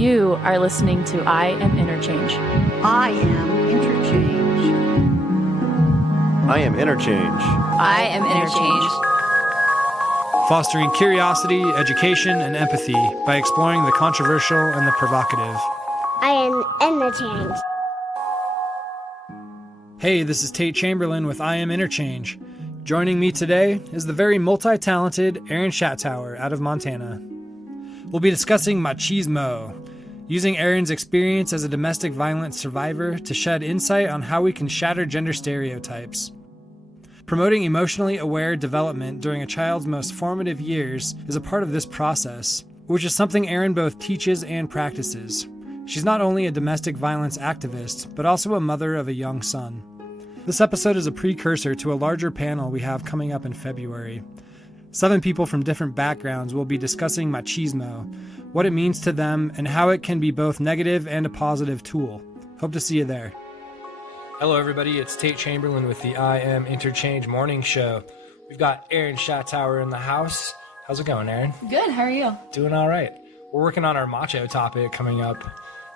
You are listening to I Am Interchange. I am interchange. I am interchange. I am Interchange. Fostering curiosity, education, and empathy by exploring the controversial and the provocative. I am interchange. Hey, this is Tate Chamberlain with I Am Interchange. Joining me today is the very multi-talented Erin Schattauer out of Montana. We'll be discussing machismo, using Erin's experience as a domestic violence survivor to shed insight on how we can shatter gender stereotypes. Promoting emotionally aware development during a child's most formative years is a part of this process, which is something Erin both teaches and practices. She's not only a domestic violence activist, but also a mother of a young son. This episode is a precursor to a larger panel we have coming up in February. 7 people from different backgrounds will be discussing machismo, what it means to them, and how it can be both negative and a positive tool. Hope to see you there. Hello everybody, it's Tate Chamberlain with the I Am Interchange morning show. We've got Erin Schattauer in the house. How's it going, Erin? Good, how are you? Doing all right. We're working on our macho topic coming up,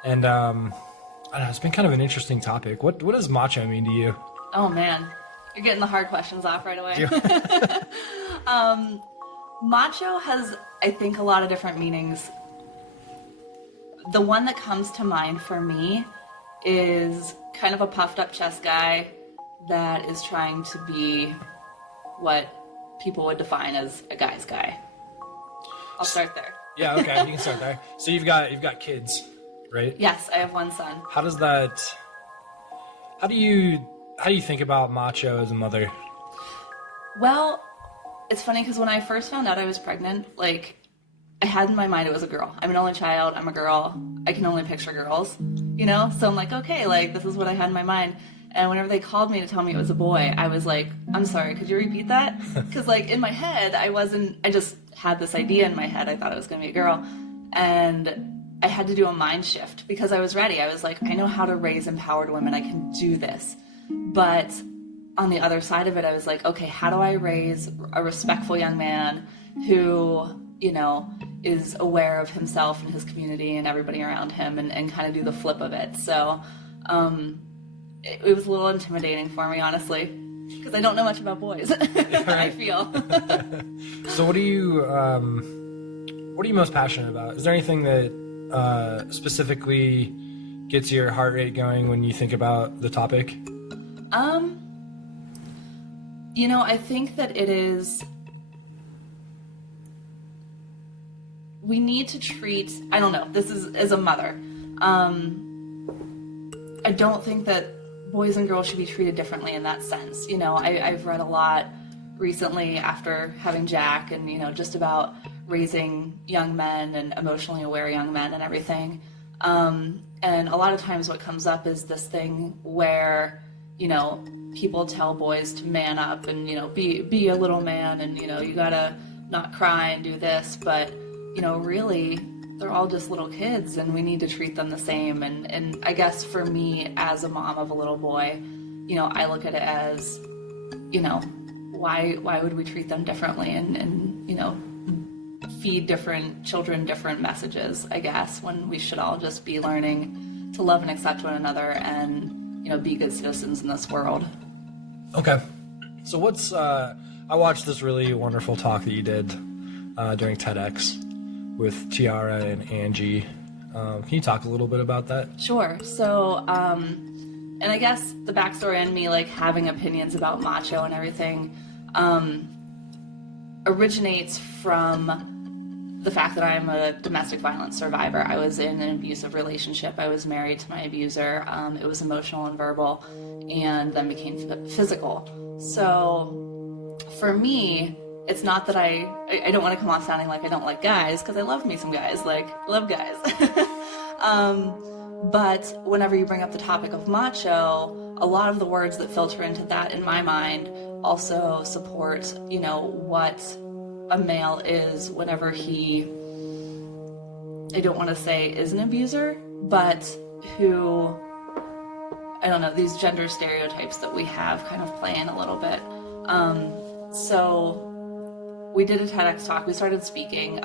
and I don't know, it's been kind of an interesting topic. What does macho mean to you? Oh man, you're getting the hard questions off right away. Macho has, I think, a lot of different meanings. The one that comes to mind for me is kind of a puffed up chest guy that is trying to be what people would define as a guy's guy. I'll start there. Yeah, okay, you can start there. So you've got kids, right? Yes, I have one son. How do you think about macho as a mother? Well, it's funny because when I first found out I was pregnant, I had in my mind it was a girl. I'm an only child, I'm a girl, I can only picture girls, So I'm like, okay, this is what I had in my mind. And whenever they called me to tell me it was a boy, I was like, I'm sorry, could you repeat that? Because in my head, I just had this idea in my head, I thought it was going to be a girl. And I had to do a mind shift because I was ready. I was like, I know how to raise empowered women, I can do this. But on the other side of it, I was like, okay, how do I raise a respectful young man who, is aware of himself and his community and everybody around him and kind of do the flip of it. So it was a little intimidating for me, honestly, because I don't know much about boys. I feel. So what are you most passionate about? Is there anything that specifically gets your heart rate going when you think about the topic? I think that it is, we need to treat, I don't know, this is as a mother. I don't think that boys and girls should be treated differently in that sense. I've read a lot recently after having Jack and, just about raising young men and emotionally aware young men and everything. And a lot of times what comes up is this thing where, people tell boys to man up and, be a little man and, you gotta not cry and do this. But, really, they're all just little kids and we need to treat them the same. And I guess for me as a mom of a little boy, I look at it as, why would we treat them differently and feed different children different messages, I guess, when we should all just be learning to love and accept one another and, be good citizens in this world. Okay. So I watched this really wonderful talk that you did during TEDx with Tiara and Angie. Can you talk a little bit about that? Sure. So, and I guess the backstory on me, having opinions about macho and everything, originates from the fact that I'm a domestic violence survivor. I was in an abusive relationship. I was married to my abuser. It was emotional and verbal, and then became physical. So for me, it's not that I don't want to come off sounding like I don't like guys, because I love me some guys, love guys. But whenever you bring up the topic of macho, a lot of the words that filter into that in my mind also support, what a male is whenever he, I don't want to say is an abuser, but who, I don't know, these gender stereotypes that we have kind of play in a little bit. So we did a TEDx talk, we started speaking,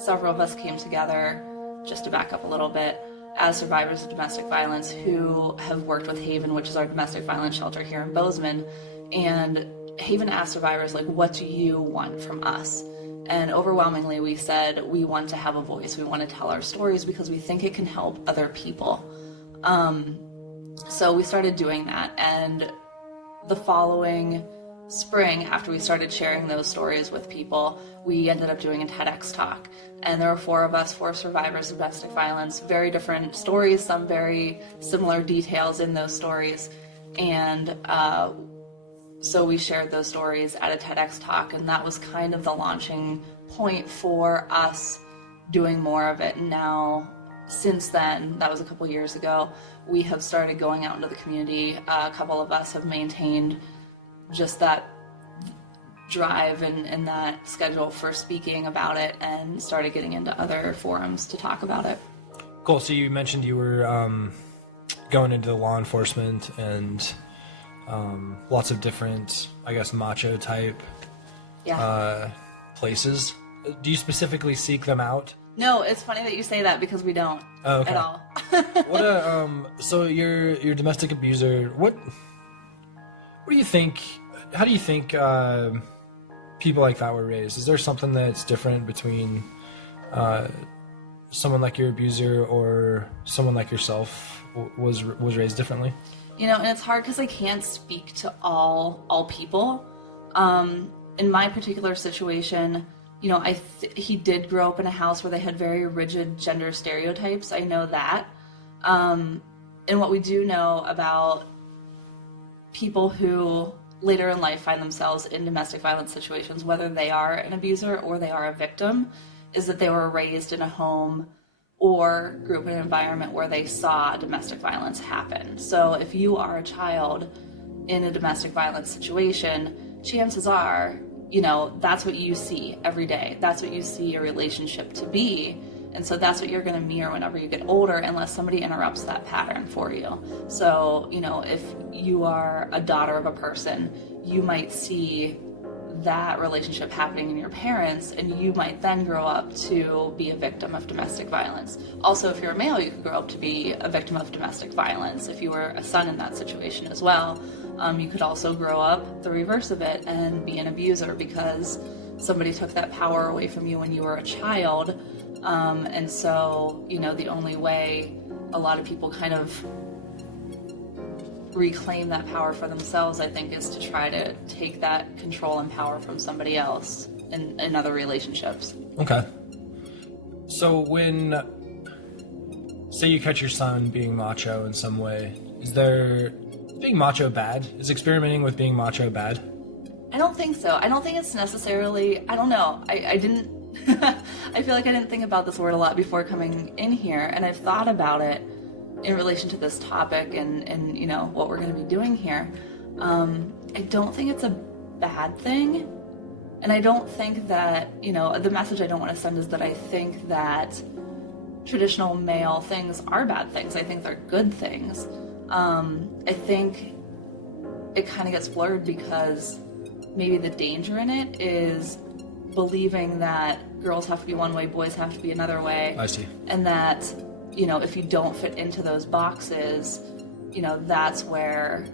several of us came together just to back up a little bit, as survivors of domestic violence who have worked with Haven, which is our domestic violence shelter here in Bozeman. And Haven asked survivors, like, what do you want from us? And overwhelmingly, we said we want to have a voice. We want to tell our stories because we think it can help other people. So we started doing that. And the following spring, after we started sharing those stories with people, we ended up doing a TEDx talk. And there were 4 of us, 4 survivors of domestic violence, very different stories, some very similar details in those stories. And so we shared those stories at a TEDx talk, and that was kind of the launching point for us doing more of it. And now, since then, that was a couple years ago, we have started going out into the community. A couple of us have maintained just that drive and that schedule for speaking about it, and started getting into other forums to talk about it. Cool. So you mentioned you were going into law enforcement and lots of different, I guess, macho type places. Do you specifically seek them out? No, it's funny that you say that because we don't at all. So your domestic abuser, what do you think, how do you think people like that were raised? Is there something that's different between someone like your abuser or someone like yourself was raised differently? You know, and it's hard because I can't speak to all people. In my particular situation, you know, he did grow up in a house where they had very rigid gender stereotypes. I know that. And what we do know about people who later in life find themselves in domestic violence situations, whether they are an abuser or they are a victim, is that they were raised in a home or grew up in an environment where they saw domestic violence happen. So if you are a child in a domestic violence situation, chances are, you know, that's what you see every day. That's what you see a relationship to be. And so that's what you're going to mirror whenever you get older, unless somebody interrupts that pattern for you. So, you know, if you are a daughter of a person, you might see that relationship happening in your parents, and you might then grow up to be a victim of domestic violence. Also, if you're a male, you could grow up to be a victim of domestic violence. If you were a son in that situation as well, you could also grow up the reverse of it and be an abuser because somebody took that power away from you when you were a child. And so, you know, the only way a lot of people kind of reclaim that power for themselves, I think, is to try to take that control and power from somebody else in other relationships. Okay. So when, say you catch your son being macho in some way, is being macho bad? Is experimenting with being macho bad? I don't think so. I don't think it's necessarily, I don't know. I didn't, I feel like I didn't think about this word a lot before coming in here, and I've thought about it in relation to this topic and you know, what we're going to be doing here. I don't think it's a bad thing. And I don't think that, you know, the message I don't want to send is that I think that traditional male things are bad things. I think they're good things. I think it kind of gets blurred because maybe the danger in it is believing that girls have to be one way, boys have to be another way. I see. And that, you know, if you don't fit into those boxes, you know, that's where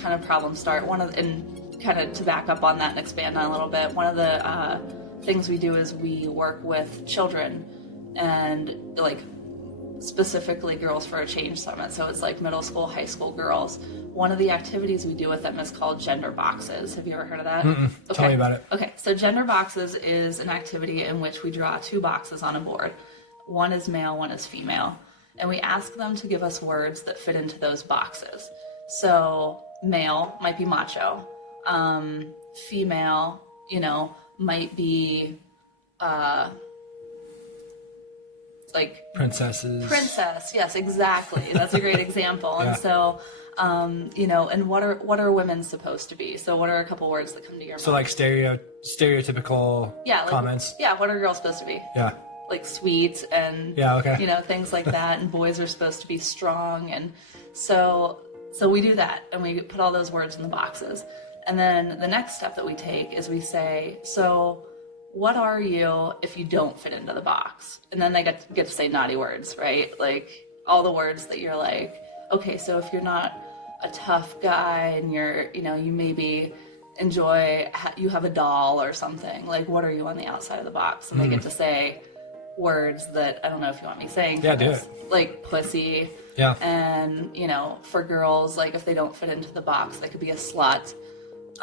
kind of problems start. And kind of to back up on that and expand on a little bit, one of the things we do is we work with children and like specifically Girls for a Change Summit. So it's like middle school, high school girls. One of the activities we do with them is called gender boxes. Have you ever heard of that? Okay. Tell me about it. Okay, so gender boxes is an activity in which we draw 2 boxes on a board. One is male, one is female. And we ask them to give us words that fit into those boxes. So male might be macho. Female, you know, might be like princess. Yes, exactly. That's a great example. Yeah. And so you know, and what are women supposed to be? So what are a couple words that come to your mind? So like stereotypical comments. Yeah, what are girls supposed to be? Yeah. Like sweet and you know, things like that. And boys are supposed to be strong. And so we do that, and we put all those words in the boxes. And then the next step that we take is we say, so what are you if you don't fit into the box? And then they get to say naughty words, right? Like all the words that you're like, okay, so if you're not a tough guy and you're, you maybe enjoy, you have a doll or something, like what are you on the outside of the box? And they get to say words that I don't know if you want me saying. Yeah, do this, it. like pussy. Yeah. And, for girls, like if they don't fit into the box, they could be a slut.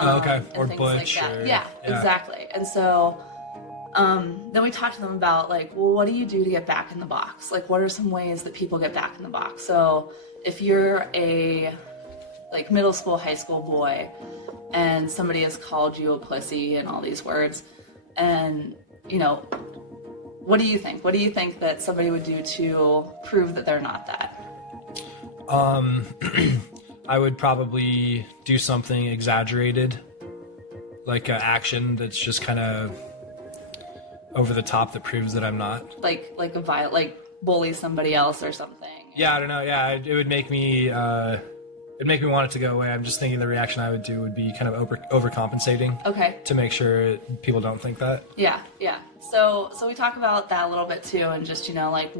Okay. And Or things butch. like that. Or, Yeah, exactly. And so then we talked to them about like, well, what do you do to get back in the box? Like, what are some ways that people get back in the box? So if you're a like middle school, high school boy, and somebody has called you a pussy and all these words, and what do you think? What do you think that somebody would do to prove that they're not that? I would probably do something exaggerated, like an action that's just kind of over the top that proves that I'm not. Like bully somebody else or something. Yeah, I don't know. Yeah, it would make me want it to go away. I'm just thinking the reaction I would do would be kind of overcompensating. Okay. To make sure people don't think that. Yeah. So we talk about that a little bit too, and just like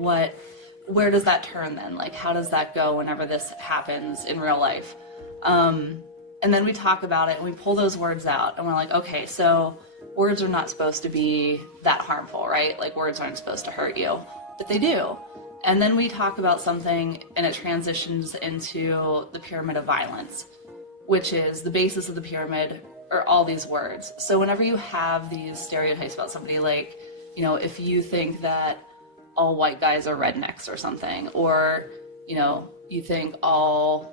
where does that turn then? Like how does that go whenever this happens in real life? And then we talk about it and we pull those words out and we're like, okay, so words are not supposed to be that harmful, right? Like words aren't supposed to hurt you, but they do. And then we talk about something and it transitions into the pyramid of violence, which is the basis of the pyramid are all these words. So whenever you have these stereotypes about somebody, like, if you think that all white guys are rednecks or something, or, you think all,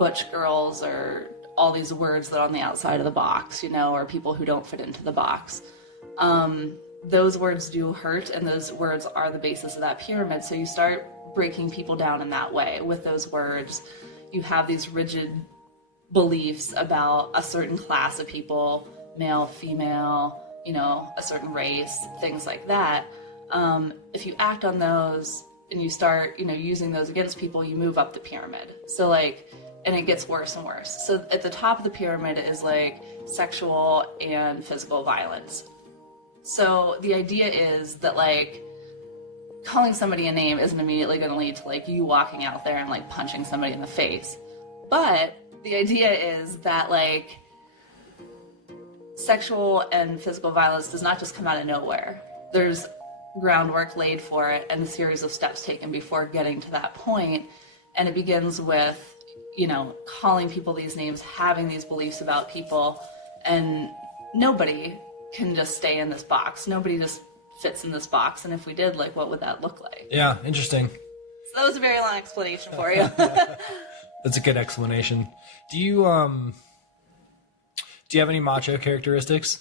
butch girls are all these words that are on the outside of the box, or people who don't fit into the box. Those words do hurt, and those words are the basis of that pyramid. So you start breaking people down in that way with those words. You have these rigid beliefs about a certain class of people, male, female, a certain race, things like that. If you act on those and you start, using those against people, you move up the pyramid. So and it gets worse and worse. So at the top of the pyramid is like sexual and physical violence. So the idea is that like calling somebody a name isn't immediately going to lead to like you walking out there and like punching somebody in the face. But the idea is that like sexual and physical violence does not just come out of nowhere. There's groundwork laid for it and a series of steps taken before getting to that point. And it begins with, calling people these names, having these beliefs about people, and nobody can just stay in this box. Nobody just fits in this box. And if we did, like, what would that look like? Yeah, interesting. So that was a very long explanation for you. That's a good explanation. Do you have any macho characteristics?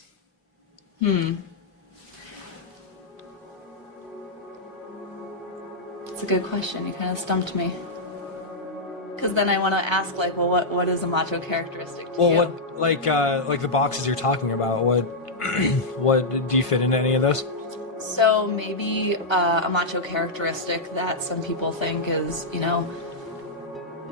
It's a good question. You kind of stumped me. Because then I want to ask, like, well, what is a macho characteristic to you? Well, what like the boxes you're talking about? What do you fit into any of those? So maybe a macho characteristic that some people think is, I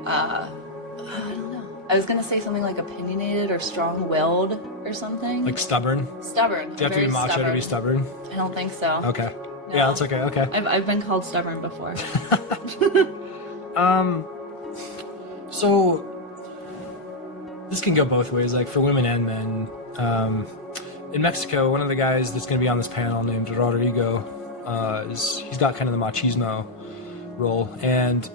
don't know. I was gonna say something like opinionated or strong-willed or something. Like stubborn? Stubborn. Do you have to be macho to be stubborn? I don't think so. Okay. No. Yeah, that's okay. Okay. I've been called stubborn before. So this can go both ways, like for women and men. In Mexico, one of the guys that's going to be on this panel named Rodrigo, he's got kind of the machismo role, and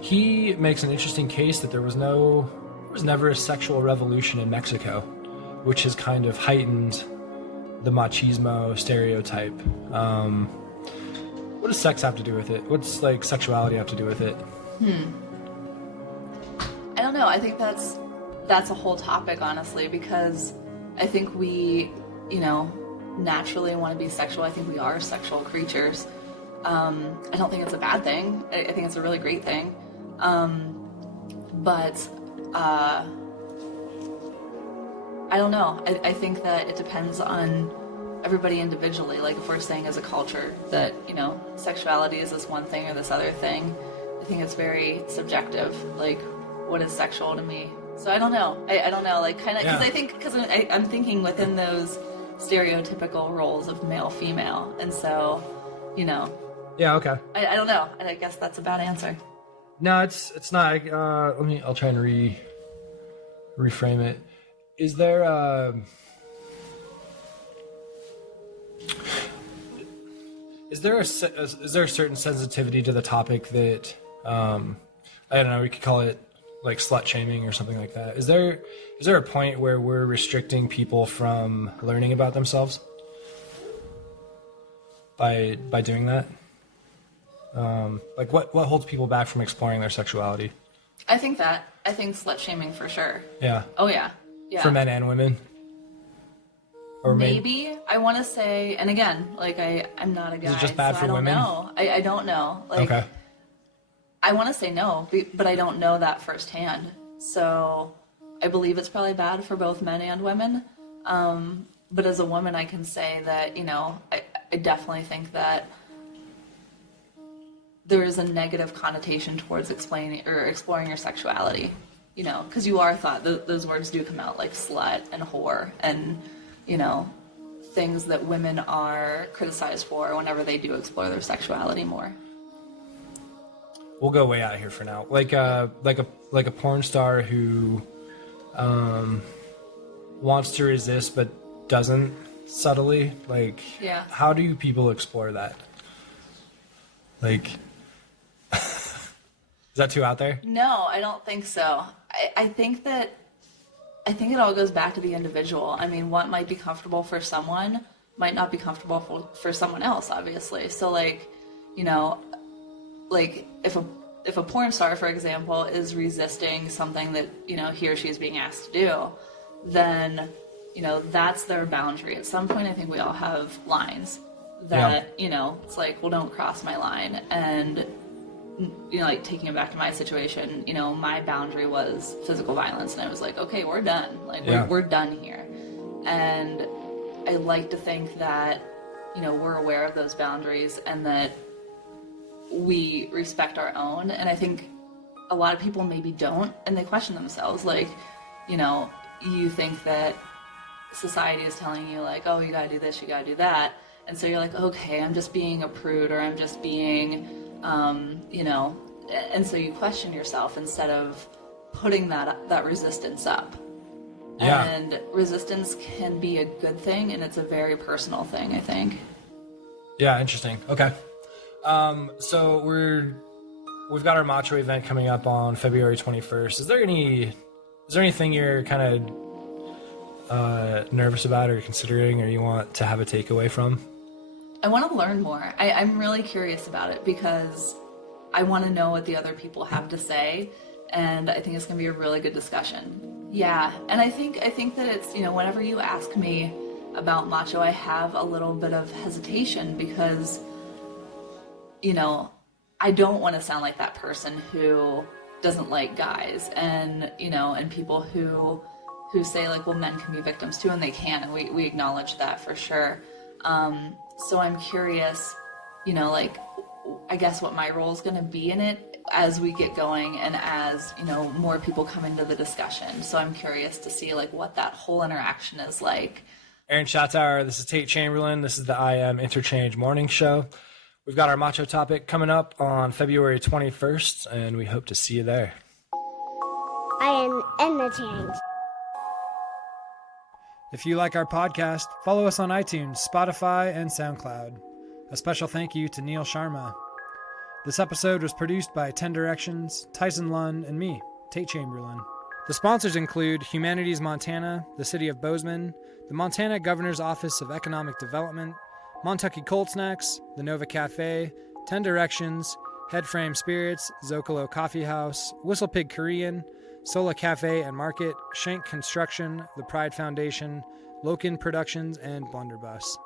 he makes an interesting case that there was never a sexual revolution in Mexico, which has kind of heightened the machismo stereotype. What does sex have to do with it? What's like sexuality have to do with it? I don't know. I think that's a whole topic, honestly, because I think we, naturally want to be sexual. I think we are sexual creatures. I don't think it's a bad thing. I think it's a really great thing. But I don't know. I think that it depends on everybody individually. Like if we're saying as a culture that, sexuality is this one thing or this other thing, I think it's very subjective. Like, what is sexual to me? So I don't know. I don't know. Like, kind of, because I'm thinking within those stereotypical roles of male female. And so, you know, Yeah. Okay. I don't know. And I guess that's a bad answer. No, it's not. I'll try and reframe it. Is there is there a certain sensitivity to the topic that I don't know, we could call it like slut shaming or something like that? Is there a point where we're restricting people from learning about themselves by doing that? Like what holds people back from exploring their sexuality? I think slut shaming for sure. Yeah. Oh yeah. Yeah. For men and women? Or maybe I want to say, and again, like I'm not a guy, is it just bad so for I don't women? know. I don't know. Like, okay. I want to say no, but I don't know that firsthand. So I believe it's probably bad for both men and women. But as a woman, I can say that, you know, I definitely think that there is a negative connotation towards explaining or exploring your sexuality, you know, because you are thought, those words do come out, like slut and whore and, you know, things that women are criticized for whenever they do explore their sexuality more. We'll go way out of here for now. Like a porn star who wants to resist but doesn't subtly. Like, Yeah. How do people explore that? Like, is that too out there? No, I don't think so. I think it all goes back to the individual. I mean, what might be comfortable for someone might not be comfortable for someone else, obviously. So, like, you know, like if a porn star, for example, is resisting something that, you know, he or she is being asked to do, then, you know, that's their boundary. At some point, I think we all have lines that, you know, it's like, well, don't cross my line. And, you know, like taking it back to my situation, you know, my boundary was physical violence, and I was like, okay, we're done. Like, we're done here. And I like to think that, you know, we're aware of those boundaries and that we respect our own. And I think a lot of people maybe don't, and they question themselves. Like, you know, you think that society is telling you, like, oh, you gotta do this, you gotta do that. And so you're like, okay, I'm just being a prude, or I'm just being, you know, and so you question yourself instead of putting that resistance up. Yeah. And resistance can be a good thing, and it's a very personal thing, I think. Yeah, interesting. Okay. So we've got our macho event coming up on February 21st. Is there anything you're kind of nervous about or considering, or you want to have a takeaway from? I want to learn more. I'm really curious about it because I want to know what the other people have to say, and I think it's going to be a really good discussion. Yeah, and I think that it's, you know, whenever you ask me about macho, I have a little bit of hesitation because, you know, I don't want to sound like that person who doesn't like guys, and, you know, and people who say, like, well, men can be victims too, and they can, and we acknowledge that for sure. So I'm curious, you know, like, I guess what my role is going to be in it as we get going and as, you know, more people come into the discussion. So I'm curious to see, like, what that whole interaction is like. Erin Schattauer, this is Tate Chamberlain. This is the I Am Interchange morning show. We've got our macho topic coming up on February 21st, and we hope to see you there. I am interchange. If you like our podcast, follow us on iTunes, Spotify, and SoundCloud. A special thank you to Neil Sharma. This episode was produced by 10 Directions, Tyson Lunn, and me, Tate Chamberlain. The sponsors include Humanities Montana, the City of Bozeman, the Montana Governor's Office of Economic Development, Montucky Cold Snacks, the Nova Cafe, 10 Directions, Headframe Spirits, Zocalo Coffee House, Whistle Pig Korean, Sola Cafe and Market, Shank Construction, the Pride Foundation, Loken Productions, and Blunderbuss.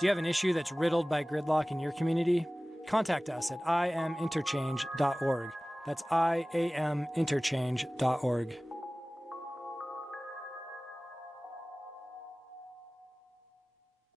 Do you have an issue that's riddled by gridlock in your community? Contact us at iaminterchange.org. That's iaminterchange.org.